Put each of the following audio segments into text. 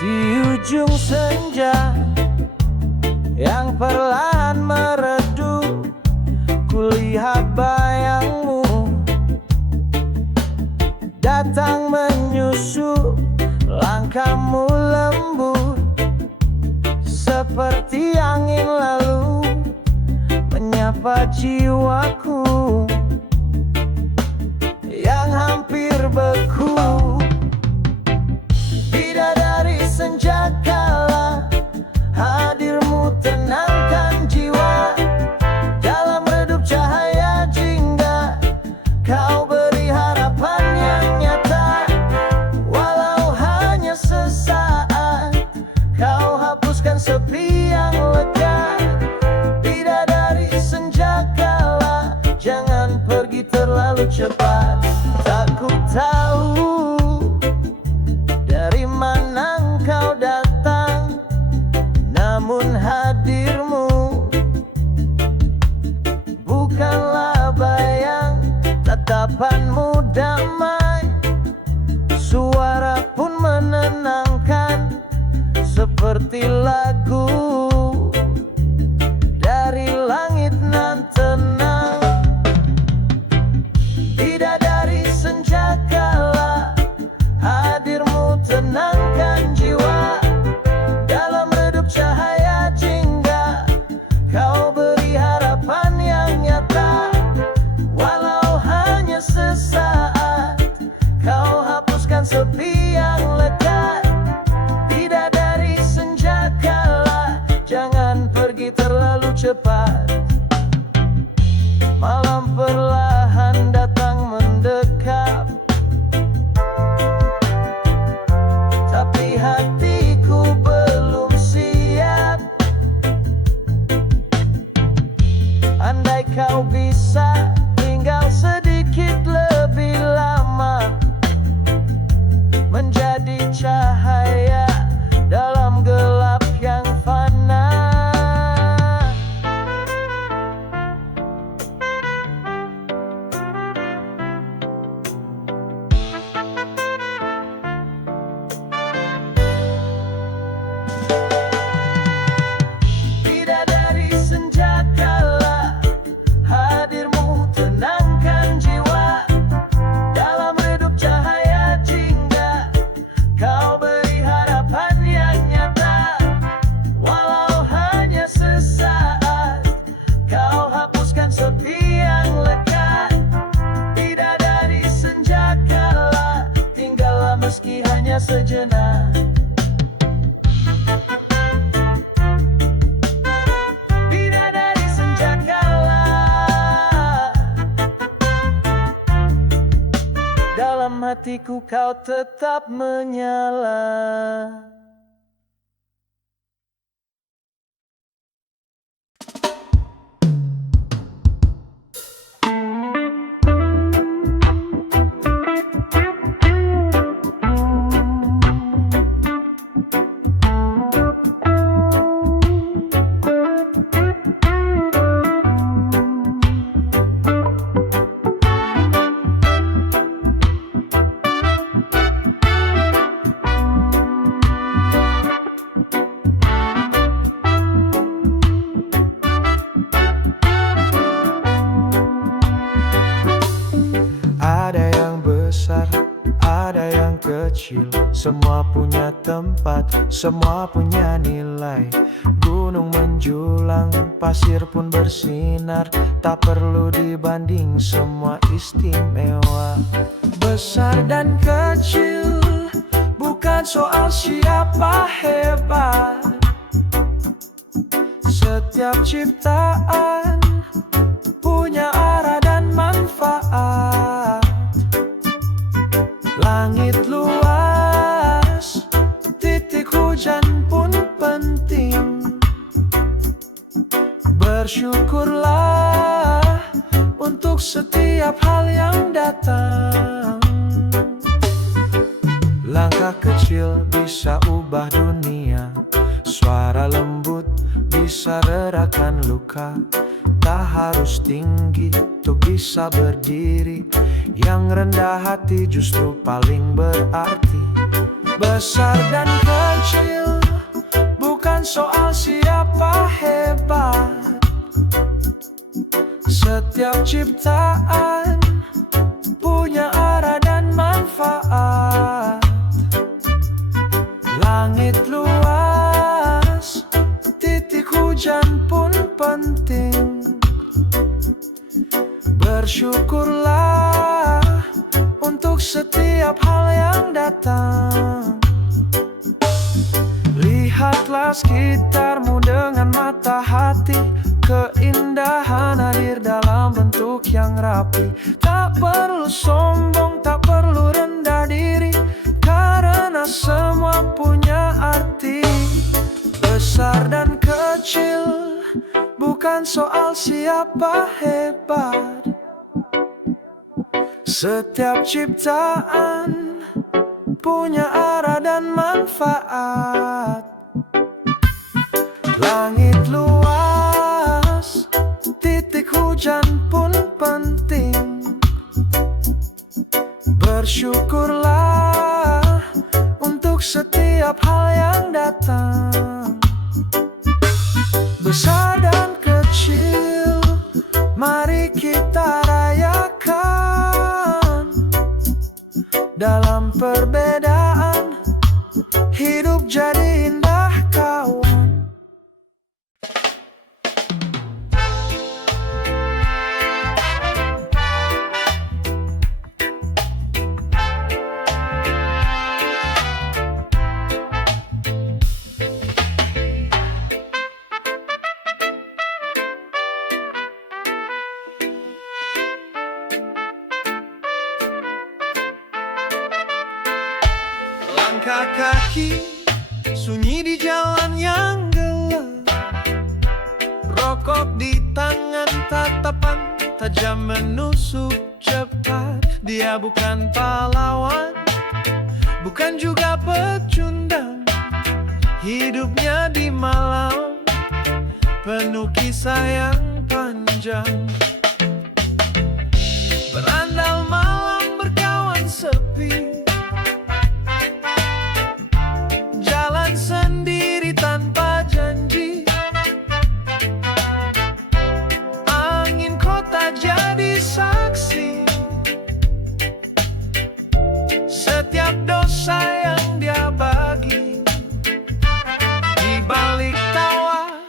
Di ujung senja yang perlahan meredup, kulihat bayangmu datang menyusup. Langkahmu lembut seperti angin lalu menyapa jiwaku yang hampir beku. Bidadari senja kala, hadirmu tenangkan jiwa. Dalam redup cahaya jingga, kau beri harapan yang nyata. Walau hanya sesaat, kau hapuskan sepi yang lega. Bidadari senja kala, jangan pergi terlalu cepat. Tak ku tahu dari mana engkau datang, namun hadirmu bukanlah bayang. Tatapanmu damai, suara pun menenangkan, seperti lagu dari langit nan tenang. Bidadari senja kala, hadirmu tenangkan jiwa. Dalam redup cahaya jingga, kau beri harapan yang nyata. Walau hanya sesaat, kau hapuskan sepi yang lega. Bidadari senja kala, jangan pergi terlalu cepat. Malam perlahan datang mendekap, tapi hatiku belum siap. Andai kau bisa tinggal sedikit lebih lama, menjadi cahaya dalam gelap yang fana. Bidadari senja kala, hadirmu tenangkan jiwa. Dalam redup cahaya jingga, kau beri harapan yang nyata. Walau hanya sesaat, kau hapuskan sepi yang lekat. Bidadari senja kala, tinggallah meski hanya sejenak. Bidadari senja kala, dalam hatiku kau tetap menyala. Ada yang besar, ada yang kecil, semua punya tempat, semua punya nilai. Gunung menjulang, pasir pun bersinar, tak perlu dibanding, semua istimewa. Besar dan kecil, bukan soal siapa hebat. Setiap ciptaan punya arah dan manfaat. Langit luas, titik hujan pun penting. Bersyukurlah untuk setiap hal yang datang. Langkah kecil bisa ubah dunia, suara lembut bisa redakan luka. Tak harus tinggi untuk bisa berdiri, yang rendah hati justru paling berarti. Besar dan kecil kecil, bukan soal siapa hebat. Setiap ciptaan punya arah dan manfaat. Langit luas, titik hujan pun penting. Bersyukurlah untuk setiap hal yang datang. Lihatlah sekitarmu dengan mata hati. Keindahan hadir dalam bentuk yang rapi. Tak perlu sombong, tak perlu rendah diri, karena semua punya arti. Besar dan kecil, bukan soal siapa hebat. Setiap ciptaan punya arah dan manfaat. Langit luas, titik hujan pun penting. Bersyukurlah untuk setiap hal yang datang. Besar dan kecil, mari kita rayakan. Dalam perbedaan, hidup jadi indah kawan. Langkah kaki sunyi di jalan yang gelap. Rokok di tangan, tatapan tajam menusuk cepat. Dia bukan pahlawan, bukan juga pecundang. Hidupnya di malam penuh kisah yang panjang. Berandal malam berkawan sepi, sendiri tanpa janji. Angin kota jadi saksi. Setiap dosa yang dia bagi. Di balik tawa,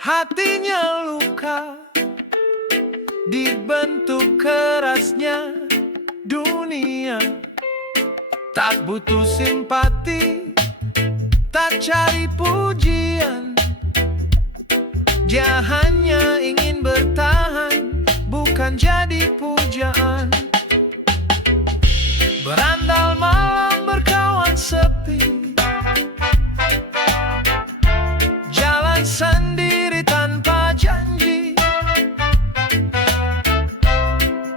hatinya luka. Dibentuk kerasnya dunia. Tak butuh simpati, tak cari pujian. Dia hanya ingin bertahan, bukan jadi pujaan. Berandal malam berkawan sepi, jalan sendiri tanpa janji.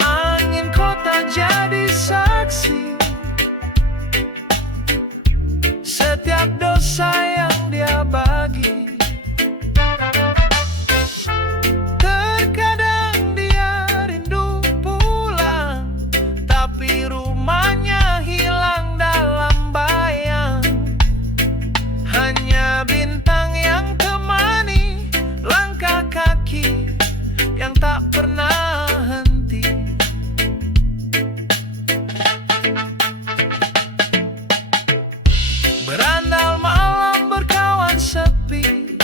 Angin kota jadi saksi. Setiap dosa yang dia bagi. Terkadang dia rindu pulang, tapi rumahnya hilang dalam bayang. Hanya bintang yang temani langkah kaki yang tak pernah henti. Berandal malam berkawan sepi,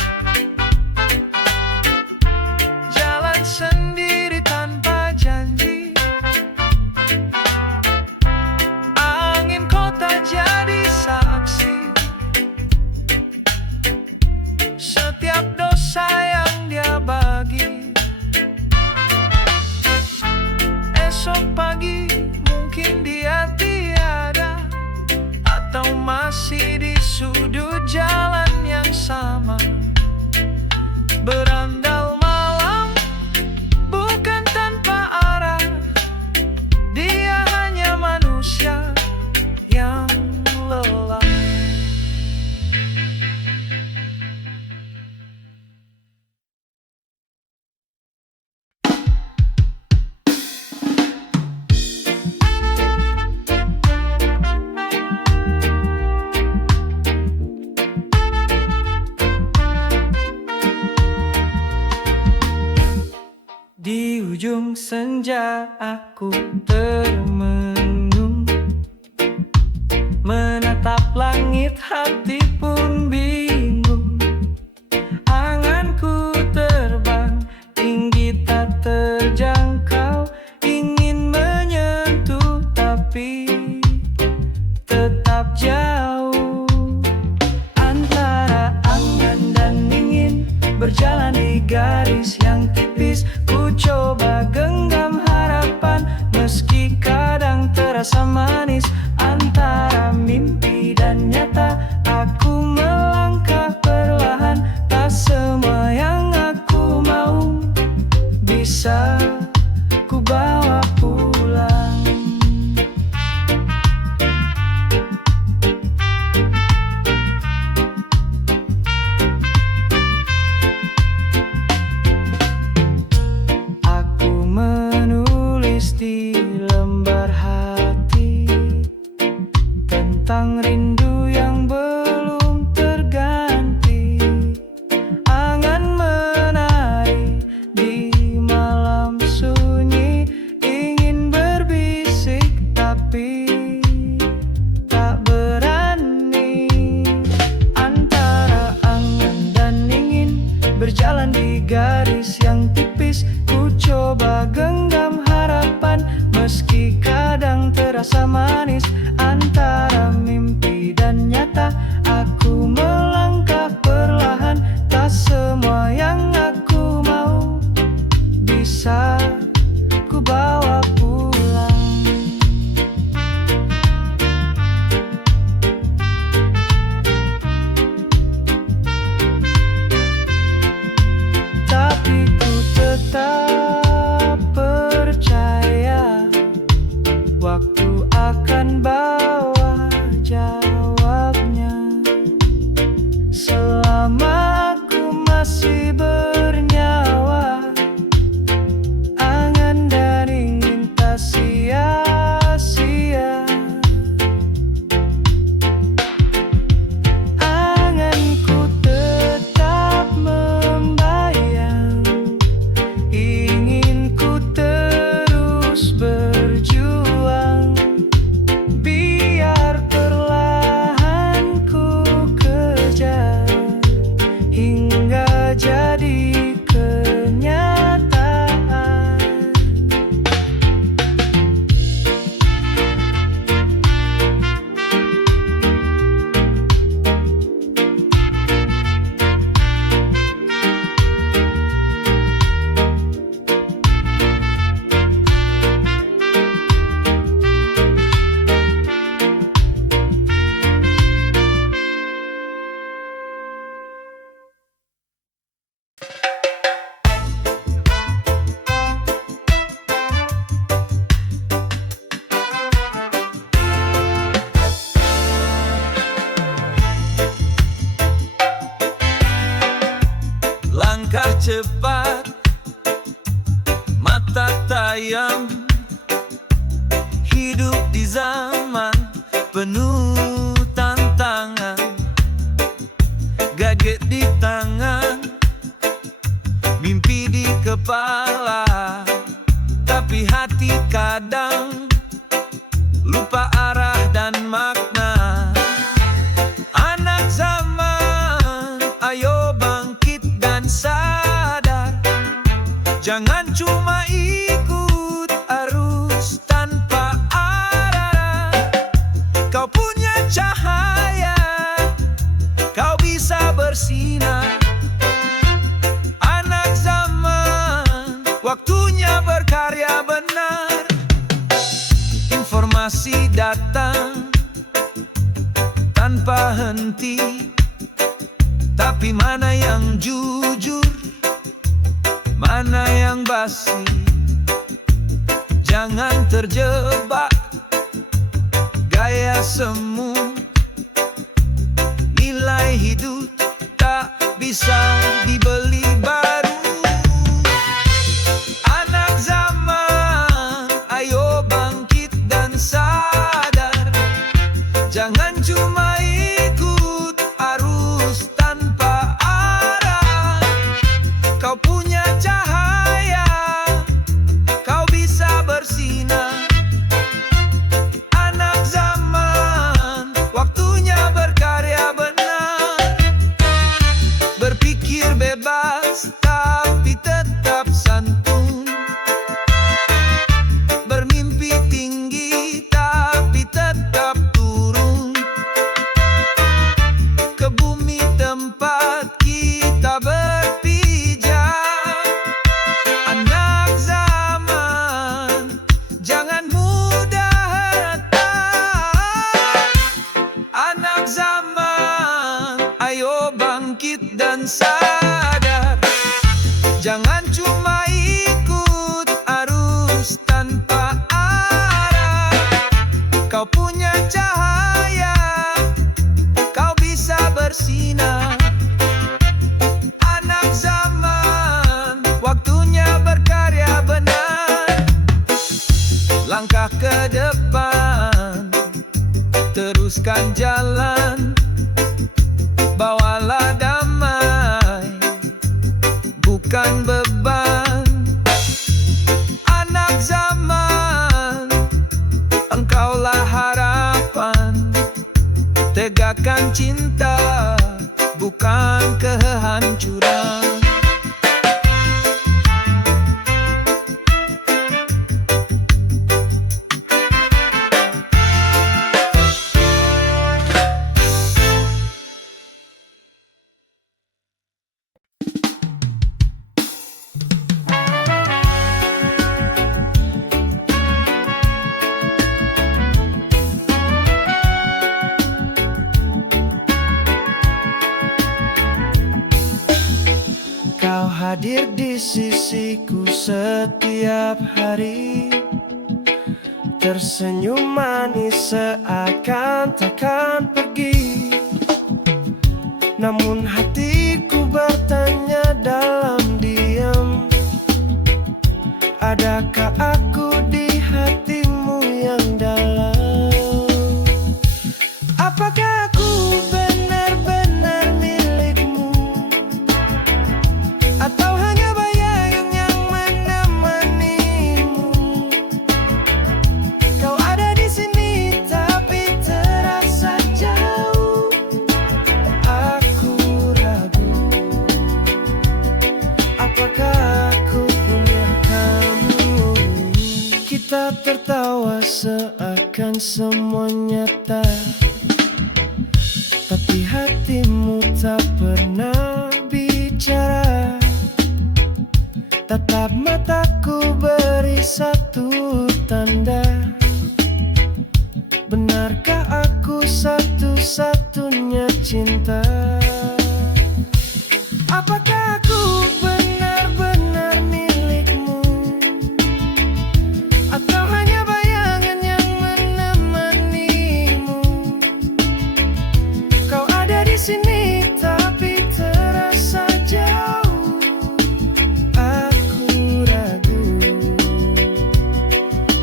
jalan sendiri tanpa janji. Angin kota jadi saksi. Setiap dosa yang dia bagi. Esok pagi mungkin dia tiada, atau masih di sudut jalan yang sama. Berandal malam bukan tanpa arah. Dia hanya manusia yang lelah. saja aku termenung, menatap langit hati pun bingung. Anganku terbang tinggi tak terjangkau, ingin menyentuh tapi tetap jauh. Antara angan dan ingin berjalan di garis yang tipis, ku coba genggam harapan meski kadang terasa manis. Antara mimpi dan nyata aku melangkah perlahan, tak semua yang aku mau bisa ku bawa pulang. Aku menulis di lembar hati tentang rindu yang belum terganti. Angan menari di malam sunyi, ingin berbisik tapi tak berani. Antara angan dan ingin berjalan di garis yang tipis, ku coba genggam harapan meski kadang terasa manis. Antara mimpi dan nyata aku melangkah perlahan, tak semua yang aku mau bisa ku bawa pulang. Tapi ku tetap percaya waktu akan bawa jawabnya. Selama aku masih bernyawa, angan dan ingin tak sia-sia. Anganku tetap membayang, inginku terus berjuang. Biar perlahan ku kejar hingga jadi kenyataan. Langkah cepat, mata tayang, hidup di zaman penuh tantangan. Gadget di tangan, mimpi di kepala, tapi hati kadang lupa arah dan makna. Anak zaman, ayo bangkit dan sadar, jangan cuma ikut arus tanpa arah. Kau punya cahaya, kau bisa bersinar. Anak zaman, waktunya berkarya benar. Informasi datang tanpa henti, tapi mana yang jujur, mana yang basi? Jangan terjebak gaya semu, nilai hidup tak bisa dibeli baru. Anak zaman, ayo bangkit dan sadar, jangan cuma ikut arus tanpa arah. Kau punya cahaya, kau bisa sadar. Jangan cuma ikut arus tanpa arah. Kau punya cahaya, kau bisa bersinar. Anak zaman, waktunya berkarya benar. Langkah ke depan, teruskan jalan. Bawalah damai, bukan beban. Anak zaman, engkaulah harapan. Tegakkan cinta, bukan kehancuran. Kau hadir di sisiku setiap hari, tersenyum manis seakan takkan pergi. Namun hatiku bertanya dalam diam, adakah aku di hatimu yang dalam? Apakah aku benar-benar milikmu, atau hanya bayangan yang menemanimu? Kau ada di sini tapi terasa jauh. Aku ragu, apakah aku punya kamu? Kita tertawa seakan semua nyata, tapi hatimu tak pernah bicara. Tatap mataku beri satu tanda, benarkah aku satu-satunya cinta? Apakah aku benar-benar milikmu, atau hanya bayangan yang menemanimu? Kau ada di sini tapi terasa jauh. Aku ragu,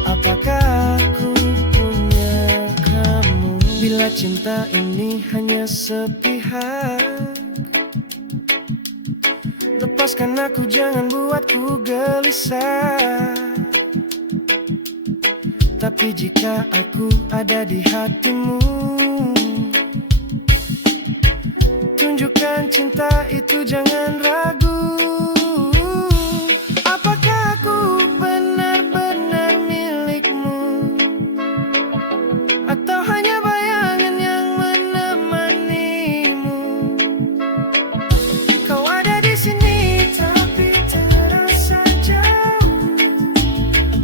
apakah aku punya kamu? Bila cinta ini hanya sepihak, lepaskan aku, jangan buatku gelisah. Tapi jika aku ada di hatimu, tunjukkan cinta itu, jangan ragu. Apakah aku benar-benar milikmu, atau hanya bayangan yang menemanimu? Kau ada di sini tapi terasa jauh.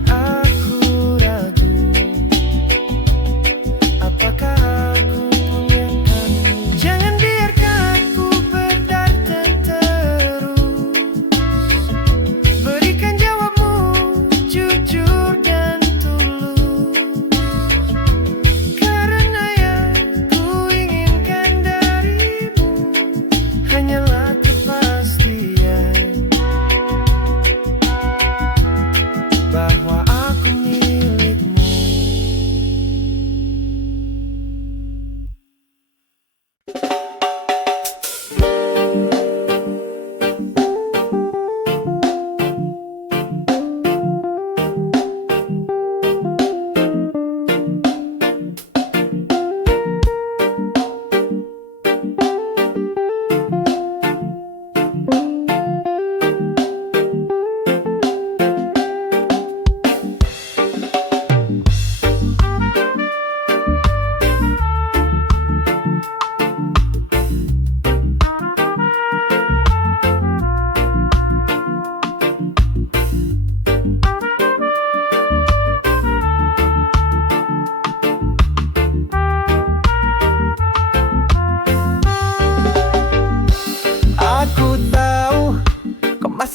Aku ragu, apakah aku punya kamu? Jangan biarkan aku berdarah terus.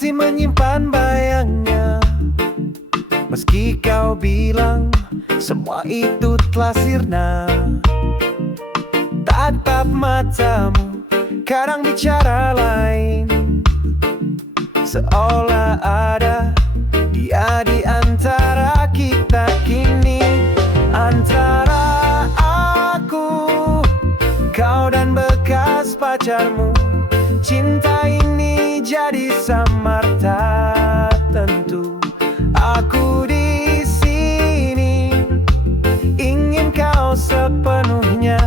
masih menyimpan bayangnya. Meski kau bilang semua itu telah sirna, tatap matamu kadang bicara lain, seolah ada dia di antara kita kini. Antara aku, kau dan bekas pacarmu, cinta ini jadi samar tak tentu. Aku di sini ingin kau sepenuhnya,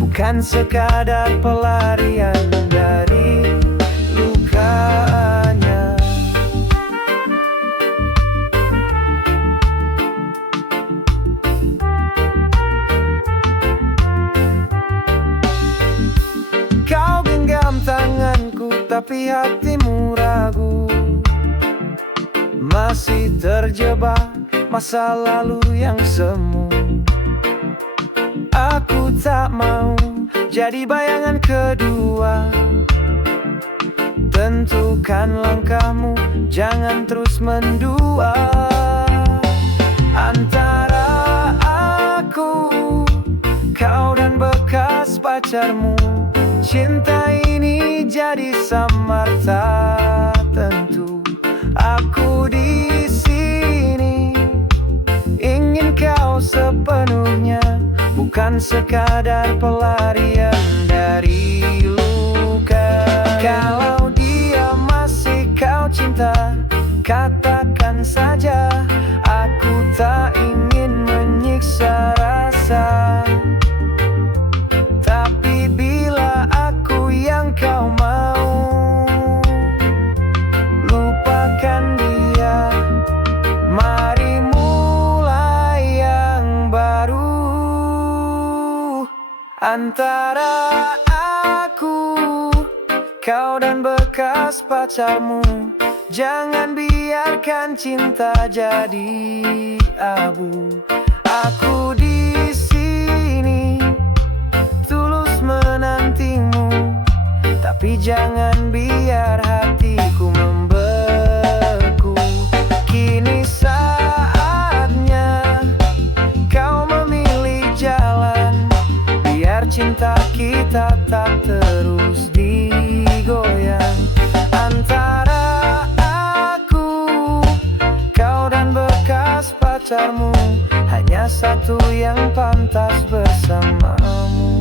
bukan sekadar pelarian dari lukanya. Kau genggam tanganku, tapi hatimu ragu, masih terjebak masa lalu yang semu. Aku tak mau jadi bayangan kedua. Tentukan langkahmu, jangan terus mendua. Antara aku, kau dan bekas pacarmu, cinta ini jadi samar tak tentu. Aku di sini ingin kau sepenuhnya, bukan sekadar pelarian dari luka. Kalau dia masih kau cinta, katakan saja. Aku tak ingin menyiksa rasa, tapi bila aku yang kau mau, lupakan dia. Mari mulai yang baru. Antara aku, kau dan bekas pacarmu, jangan biarkan cinta jadi abu. Aku di sini tulus menantimu, tapi jangan biar hatiku membeku. Kini saatnya kau memilih jalan, biar cinta kita tak terus digoyang. Antara aku, kau dan bekas pacarmu, hanya satu yang pantas bersamamu.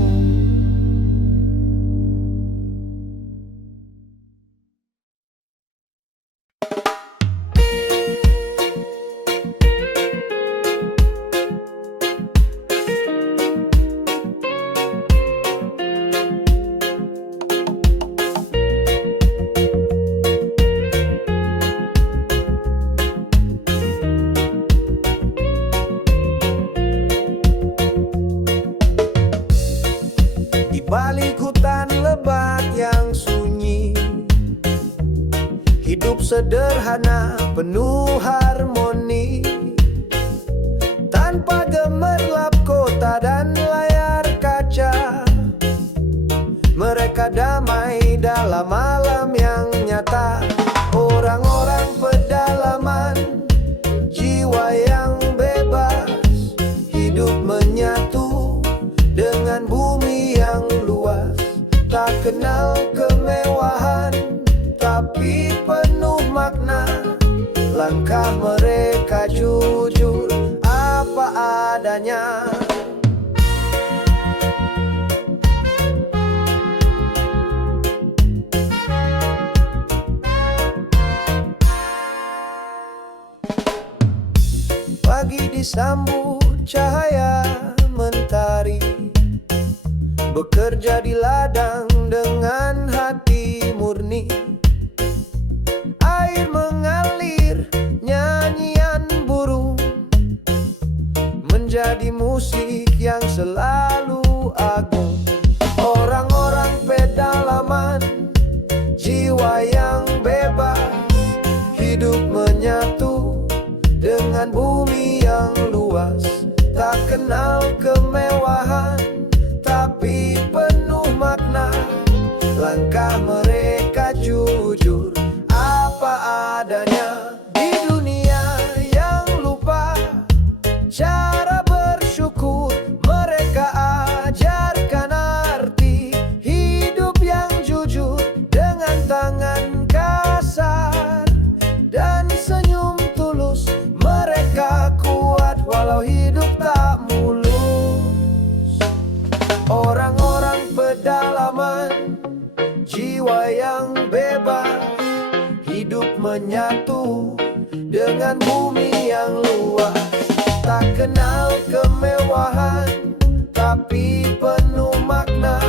Balik hutan lebat yang sunyi, hidup sederhana penuh harmoni, tanpa gemerlap kota dan layar kaca. Mereka damai dalam malam yang nyata. Orang-orang pedalaman, jiwa yang bebas, hidup menyatu dengan bumi yang luas. Tak kenal kemewahan, tapi penuh makna. Langkah mereka jujur, apa adanya. Pagi disambut cahaya mentari, bekerja di ladang dengan hati murni. Air mengalir, nyanyian burung menjadi musik yang selalu agung. Orang-orang pedalaman, jiwa yang bebas, hidup menyatu dengan bumi yang luas. Tak kenal kemewahan, tapi penuh makna. Langkah mereka jujur, apa jiwa yang bebas, hidup menyatu dengan bumi yang luas. Tak kenal kemewahan, tapi penuh makna.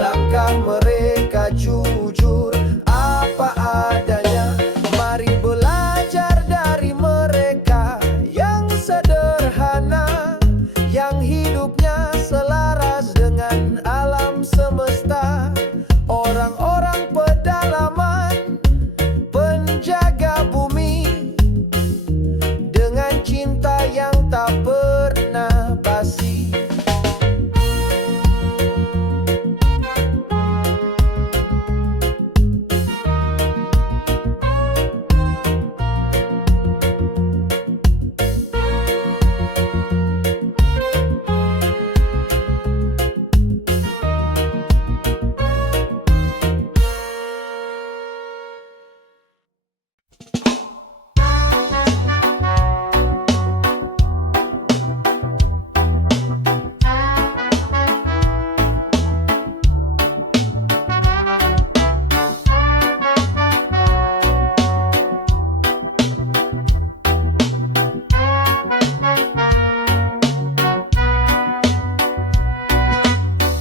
Langkah mereka jujur apa adanya. Mari belajar dari mereka yang sederhana, yang hidupnya selaras dengan alam semesta. Orang-orang pedalaman, penjaga bumi, dengan cinta yang tak pernah basi.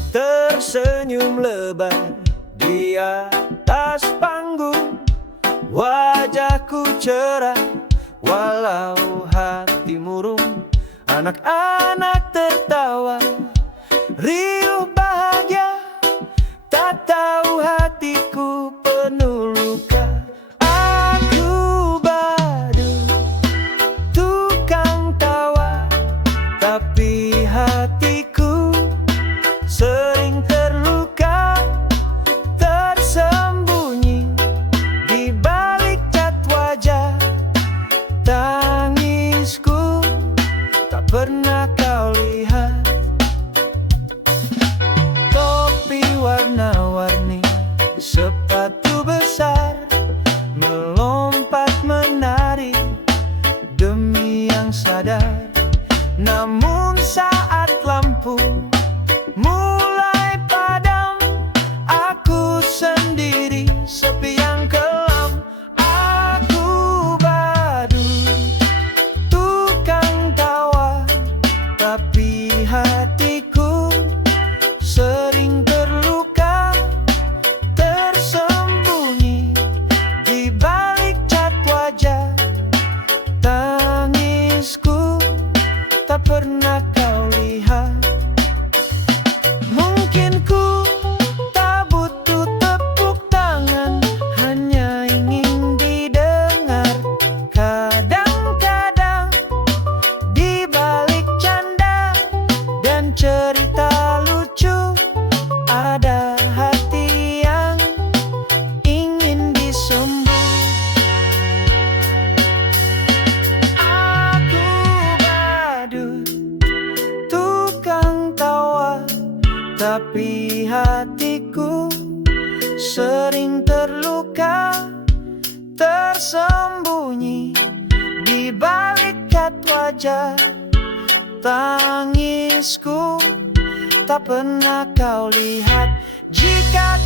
Tersenyum lebar di atas panggung, wajahku cerah walau hati murung. Anak-anak tertawa, riuh bahagia, tak tahu hatiku penuh luka. Aku badut, tukang tawa, tapi hatiku sering terluka, tersembunyi di balik cat wajah. Tangisku tak pernah kau lihat. Topi warna-warni, sepatu besar, melompat menari demi yang sadar. Namun saat lampu mulai padam, aku sendiri sepi yang kelam. Aku badut, tukang tawa, tapi hatiku sering terluka, tersembunyi di balik cat wajah. Tangisku tak pernah kau lihat. Mungkin ku tak butuh tepuk tangan, hanya ingin didengar. Kadang-kadang di balik canda dan cerita lucu, ada hati yang ingin disembuh. Aku badut, tukang tawa, tapi hatiku sering terluka, tersembunyi di balik cat wajah. Tangisku tak pernah kau lihat. Jika